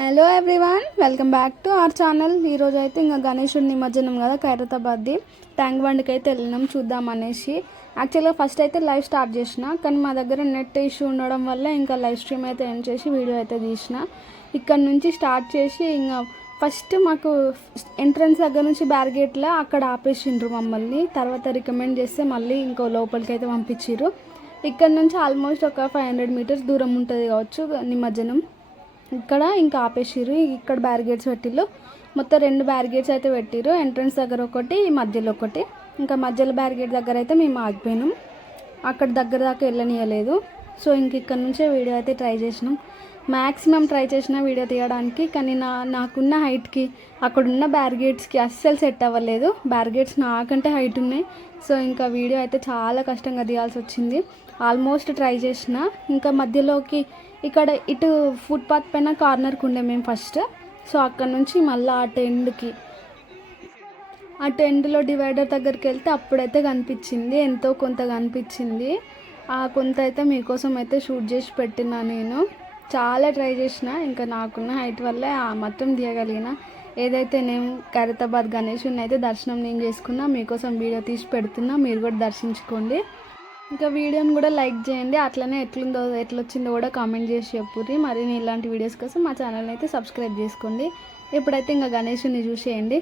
Hello everyone, welcome back to our channel. ఈరోజు అయితే ఇంకా గణేశుడి నిమజ్జనం కదా, ఖైరతాబాద్ది ట్యాంక్ బండ్కి అయితే వెళ్ళినాం చూద్దాం అనేసి. యాక్చువల్గా ఫస్ట్ అయితే లైవ్ స్టార్ట్ చేసిన, కానీ మా దగ్గర నెట్ ఇష్యూ ఉండడం వల్ల ఇంకా లైవ్ స్ట్రీమ్ అయితే ఎండ్ చేసి వీడియో అయితే తీసిన. ఇక్కడ నుంచి స్టార్ట్ చేసి ఇంకా ఫస్ట్ మాకు ఎంట్రన్స్ దగ్గర నుంచి బ్యారిగేట్లో అక్కడ ఆపేసిండ్రు మమ్మల్ని. తర్వాత రికమెండ్ చేస్తే మళ్ళీ ఇంకో లోపలికి అయితే పంపించారు. ఇక్కడ నుంచి ఆల్మోస్ట్ ఒక 500 మీటర్స్ దూరం ఉంటుంది కావచ్చు నిమజ్జనం. ఇక్కడ ఇంకా ఆపేసిర్రు. ఇక్కడ బ్యారిగేట్స్ పెట్టిర్రు, మొత్తం 2 బ్యారిగేట్స్ అయితే పెట్టిర్రు. ఎంట్రన్స్ దగ్గర ఒకటి, మధ్యలో ఒకటి. ఇంకా మధ్యలో బ్యారిగేట్ దగ్గర అయితే మేము ఆగిపోయినాం, అక్కడ దగ్గర దాకా వెళ్ళనియలేదు. సో ఇంక ఇక్కడ నుంచే వీడియో అయితే ట్రై చేసినాం. మ్యాక్సిమం ట్రై చేసిన వీడియో తీయడానికి, కానీ నాకున్న హైట్కి అక్కడున్న బ్యారిగేట్స్కి అస్సలు సెట్ అవ్వలేదు. బ్యారిగేట్స్ నాకంటే హైట్ ఉన్నాయి. సో ఇంకా వీడియో అయితే చాలా కష్టంగా తీయాల్సి వచ్చింది. ఆల్మోస్ట్ ట్రై చేసిన. ఇంకా మధ్యలోకి ఇక్కడ ఇటు ఫుట్పాత్ పైన కార్నర్కి ఉండే మేము ఫస్ట్. సో అక్కడ నుంచి మళ్ళీ ఆ టెంట్లో డివైడర్ దగ్గరికి వెళ్తే అప్పుడైతే కనిపించింది, ఎంతో కొంత కనిపించింది. ఆ కొంత అయితే మీకోసం అయితే షూట్ చేసి పెట్టినా. నేను చాలా ట్రై చేసిన, ఇంకా నాకున్న హైట్ వల్లే ఆ మొత్తం తీయగలిగిన. ఏదైతే నేను ఖైరతాబాద్ గణేశుని అయితే దర్శనం నేను చేసుకున్నా, మీకోసం వీడియో తీసి పెడుతున్నా, మీరు కూడా దర్శించుకోండి. ఇంకా వీడియోని కూడా లైక్ చేయండి, అట్లనే ఎట్లొచ్చిందో కూడా కామెంట్ చేసి చెప్పుర్రి. మరి నేను ఇలాంటి వీడియోస్ కోసం మా ఛానల్ని అయితే సబ్స్క్రైబ్ చేసుకోండి. ఇప్పుడైతే ఇంకా గణేశుని చూసేయండి.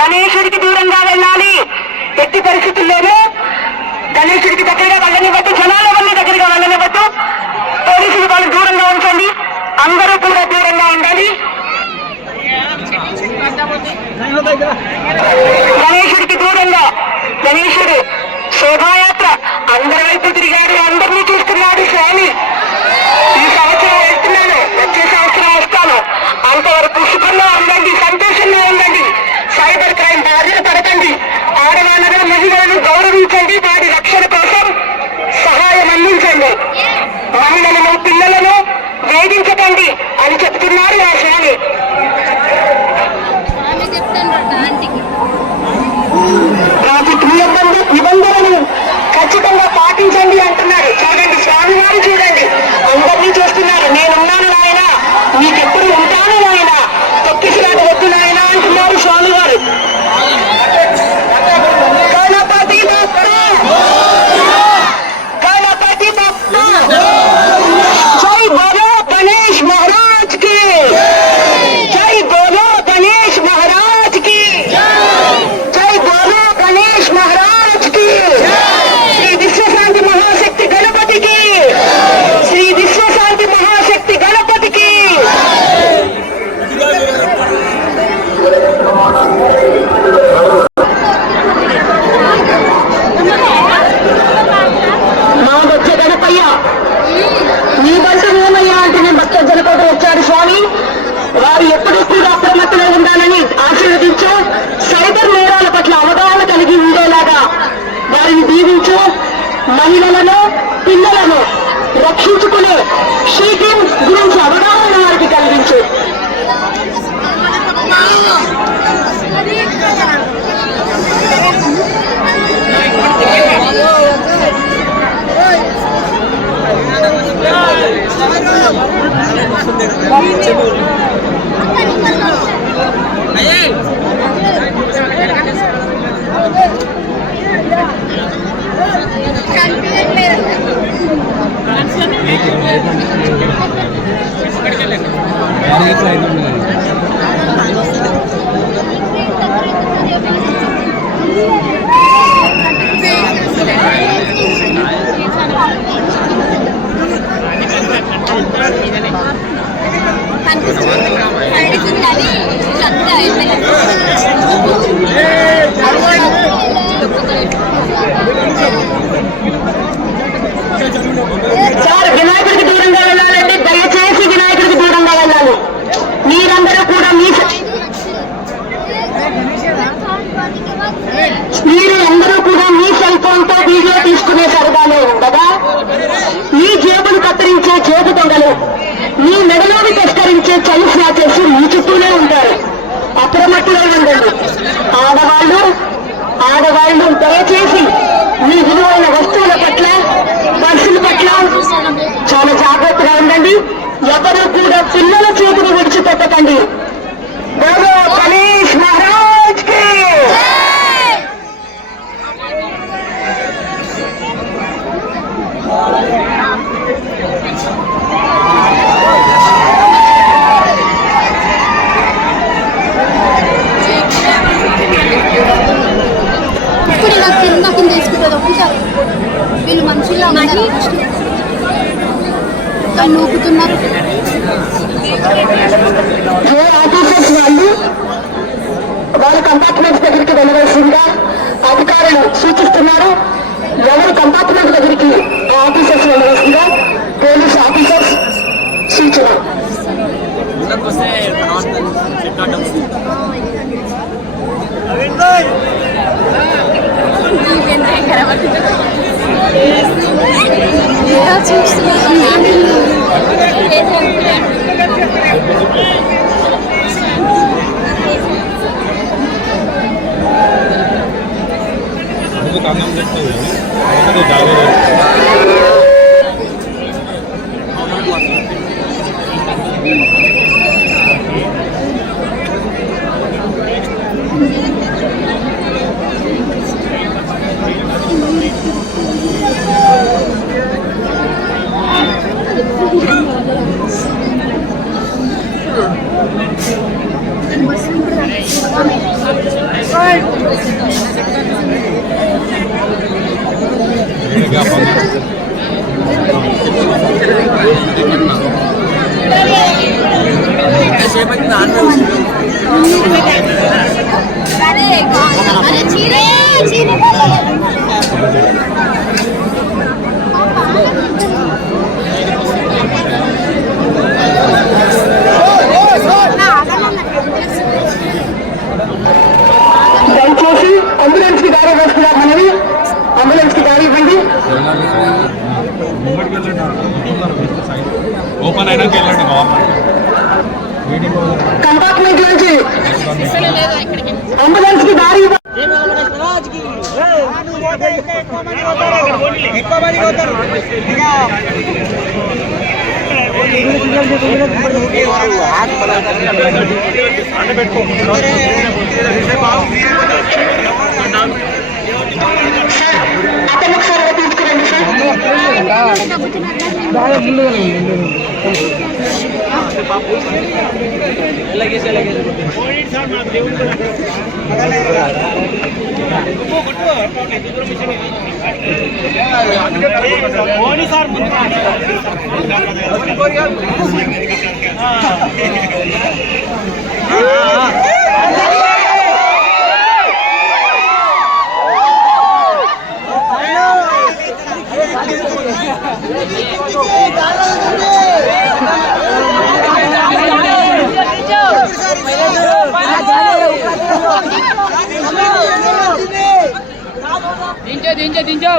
గణేశుడికి దూరంగా వెళ్ళాలి. ఎట్టి పరిస్థితుల్లోనూ గణేశుడికి దగ్గరగా వెళ్ళనివ్వద్దు, జనాల వల్ల దగ్గరగా వెళ్ళనివ్వద్దు. పోలీసులు వాళ్ళు దూరంగా ఉంచండి, అందరూ కూడా దూరంగా ఉండాలి. గణేశుడికి దూరంగా. గణేశుడు శోభాయాత్ర అందరి వైపు తిరిగాడు, అందరినీ చూస్తున్నాడు. స్వామి ఈ సంవత్సరం వెళ్తున్నాను, వచ్చే సంవత్సరం వస్తాను, అంతవరకు సుఖంగా ఉండండి, సంతోషంగా ఉండండి. సైబర్ క్రైమ్ బారిన పడకండి. ఆడవాళ్ళను, మహిళలను గౌరవించండి, వారి రక్షణ కోసం సహాయం అందించండి. మహిళలను, పిల్లలను వేధించకండి అని చెప్తున్నారు ఆ స్వామి. నిబంధనలు ఖచ్చితంగా పాటించండి అంటున్నారు. చూడండి స్వామివారు, చూడండి అందరినీ చూస్తున్నారు. నేనున్నాను నాయన, మీకెప్పుడు ఉంటాను నాయన, తొక్కిసలాట వద్దు నాయన అంటున్నారు స్వామివారు. గణపతి బప్ప, గణపతి బప్ప, జై బోలో గణేష్ మహారాజ్ కి, జై బోలో గణేష్ మహారాజ్ కి, జై బోలో గణేష్ మహారాజ్ కి, శ్రీ విశ్వశాంతి మహాశక్తి గణపతికి, శ్రీ విశ్వశాంతి మహాశక్తి గణపతికి. మా వచ్చే గణపయ్య, నీ బంటు ఏమయ్యా అంటే నేను భక్త జనకోట వచ్చాడు స్వామి. వారు ఎప్పుడూ కూడా అప్రమత్తంగా ఉండాలని ఆశీర్వదించు. సైబర్ నేరాల పట్ల అవగాహన కలిగి ఉండేలాగా వారిని దీవించు. మహిళలను, పిల్లలను రక్షించుకునే షీటింగ్ గురించి అవగాహన వారికి కలిగించు. సార్ వినాయకుడికి దూరంగా వెళ్ళాలంటే దయచేసి వినాయకుడికి దూరంగా వెళ్ళాలి. మీరందరూ కూడా మీరు అందరూ కూడా మీ సెల్ ఫోన్ తో వీడియో తీసుకునే సరదాలో ఉండగా మీ జేబులు కత్తిరించే జేబు దొంగలు, మీ మెడలోని తస్కరించే చలి స్నాచర్స్ మీ చుట్టూనే ఉంటారు. అప్రమత్తులై ఉండండి. ఆడవాళ్ళు దయచేసి మీ విలువైన వస్తువుల పట్ల, పర్సుల పట్ల చాలా జాగ్రత్తగా ఉండండి. ఎవరూ కూడా పిల్లల చేతిని విడిచిపెట్టకండి. గణేష్ మహారాజ్ కి ఇప్పుడు ఇలా కింద తీసుకుంటుంది ఒకసారి. వీళ్ళు మనుషుల్లో నూకుతున్నారు. వాళ్ళు కంపార్ట్మెంట్స్ దగ్గరికి వెళ్ళవలసిందిగా అధికారులు సూచిస్తున్నారు. ఎవరు కంపార్ట్మెంట్ దగ్గరికి ఆఫీసర్స్ వెళ్ళవలసిందిగా పోలీస్ ఆఫీసర్స్ సూచన. దయచేసి అంబులెన్స్ కి దారి వేస్తున్నారు. మనవి అంబులెన్స్ కి దారి ఇవ్వండి. ఓపెన్ అయినాక వెళ్ళండి. కంపార్ట్మెంట్ నుంచి అంబులెన్స్ కి దారి అతను ఒకసారి తీసుకురండి సార్. దించో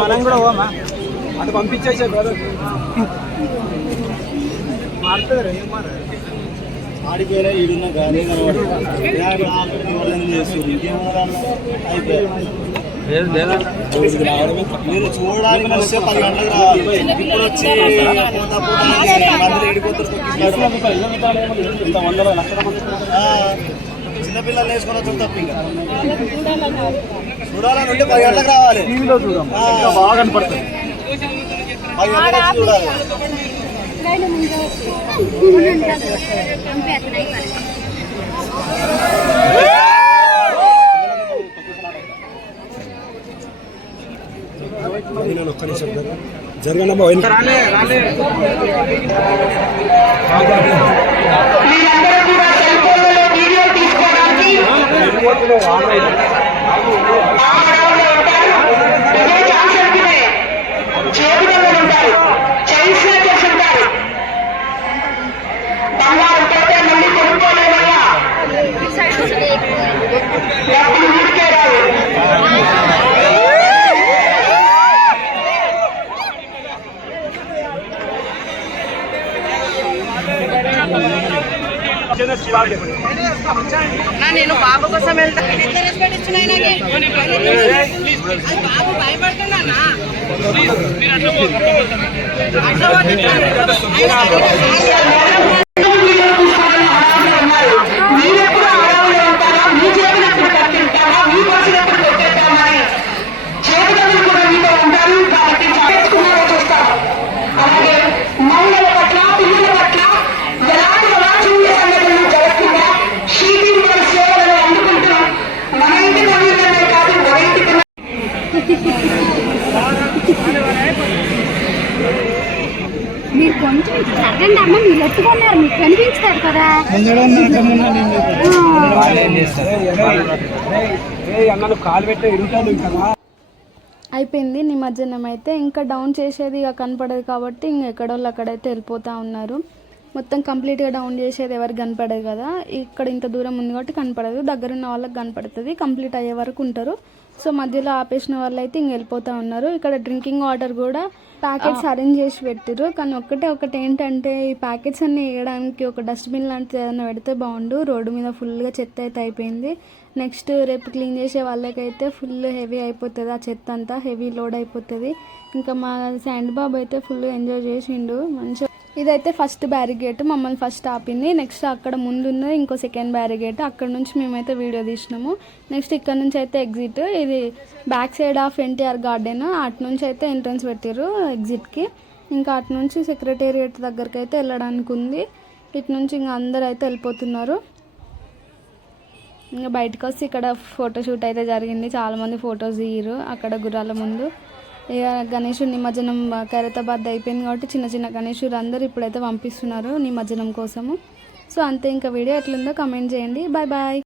మనం కూడా పోమా అటు పంపించేసే ఆడిపోయినా ఈడున్న కానీ మీరు చూడడానికి వస్తే 10 గంటలకు రావాలి. ఇప్పుడు వచ్చి చిన్నపిల్లలు వేసుకొని వచ్చి తప్ప ఇంకా చూడాలంటే 10 గంటలకు రావాలి. బాగా కనపడుతుంది 10 గంటలకు వచ్చి చూడాలి. ఒక్క నిమిషం జరగనమ్మా మీరందరూ కూడా సెల్ ఫోన్లలో వీడియో తీసుకోవడానికి ఆడవాళ్ళు ఉంటారు, ఇదే ఛాన్స్ అనుకునే జేబులలో ఉంటారు, చైన్స్ చేసి ఉంటారు. బంగారం పోతే మళ్ళీ కొనుక్కోలేమయ్యా, డబ్బులు ఊరికే రావు. నేను బాబు కోసం వెళ్తాను. బాబు భయపడుతున్నా మీరెప్పుడు ఆడవాళ్ళు ఉంటారా, మీ జేబులప్పుడు కట్టింటారా, మీకోసం ఎప్పుడు పెట్టేద్దామని జేబులు కూడా మీతో ఉంటారు కాబట్టి చదువుకున్నారో చూస్తారు. అలాగే మహిళల పట్ల పిల్లల పట్ల ఎలాంటి అవాంఛనీయ సంఘటనలు జరగకుండా షీటింగ్ సేవలను అందుకుంటూ మన ఇంటి నవీకరణే కాదు మన ఇంటికి మీరు కొంచెం జరగండి అమ్మ, మీరు ఎత్తుకున్నారు, మీకు కనిపించారు కదా. అయిపోయింది నిమజ్జనం అయితే. ఇంకా డౌన్ చేసేది ఇక కనపడదు కాబట్టి ఇంక ఎక్కడోళ్ళు అక్కడైతే వెళ్ళిపోతూ ఉన్నారు. మొత్తం కంప్లీట్గా డౌన్ చేసేది ఎవరికి కనపడదు కదా, ఇక్కడ ఇంత దూరం ఉంది కాబట్టి కనపడదు, దగ్గరున్న వాళ్ళకి కనపడుతుంది. కంప్లీట్ అయ్యే వరకు ఉంటారు. సో మధ్యలో ఆపేసిన వాళ్ళు అయితే ఇంక వెళ్ళిపోతూ ఉన్నారు. ఇక్కడ డ్రింకింగ్ వాటర్ కూడా ప్యాకెట్స్ అరేంజ్ చేసి పెట్టారు. కానీ ఒకటి ఏంటంటే ఈ ప్యాకెట్స్ అన్ని వేయడానికి ఒక డస్ట్బిన్ లాంటిది ఏదైనా పెడితే బాగుండు. రోడ్డు మీద ఫుల్గా చెత్త అయితే అయిపోయింది. నెక్స్ట్ రేపు క్లీన్ చేసే వాళ్ళకైతే ఫుల్ హెవీ అయిపోతుంది, ఆ చెత్త అంతా హెవీ లోడ్ అయిపోతుంది. ఇంకా మా శాండ్ బాబు అయితే ఫుల్ ఎంజాయ్ చేసిండు మంచిగా. ఇదైతే ఫస్ట్ బ్యారిగేట్, మమ్మల్ని ఫస్ట్ ఆపింది. నెక్స్ట్ అక్కడ ముందున్న ఇంకో సెకండ్ బ్యారిగేట్, అక్కడ నుంచి మేమైతే వీడియో తీసినాము. నెక్స్ట్ ఇక్కడ నుంచి అయితే ఎగ్జిట్, ఇది back side of NTR garden, అటు నుంచి అయితే ఎంట్రన్స్ పెట్టారు ఎగ్జిట్కి. ఇంకా అటు నుంచి సెక్రటేరియట్ దగ్గరికి అయితే వెళ్ళడానికి ఉంది. ఇటు నుంచి ఇంకా అందరు అయితే వెళ్ళిపోతున్నారు. ఇంకా బయటకు వస్తే ఇక్కడ ఫోటోషూట్ అయితే జరిగింది, చాలామంది ఫొటోస్ తీయరు అక్కడ గుర్రాల ముందు. ఇక గణేషుడు నిమజ్జనం ఖైరతాబాద్ అయిపోయింది కాబట్టి చిన్న చిన్న గణేషుడు అందరూ ఇప్పుడైతే పంపిస్తున్నారు నిమజ్జనం కోసము. సో అంతే, ఇంకా వీడియో ఎట్లుందో కమెంట్ చేయండి. Bye bye.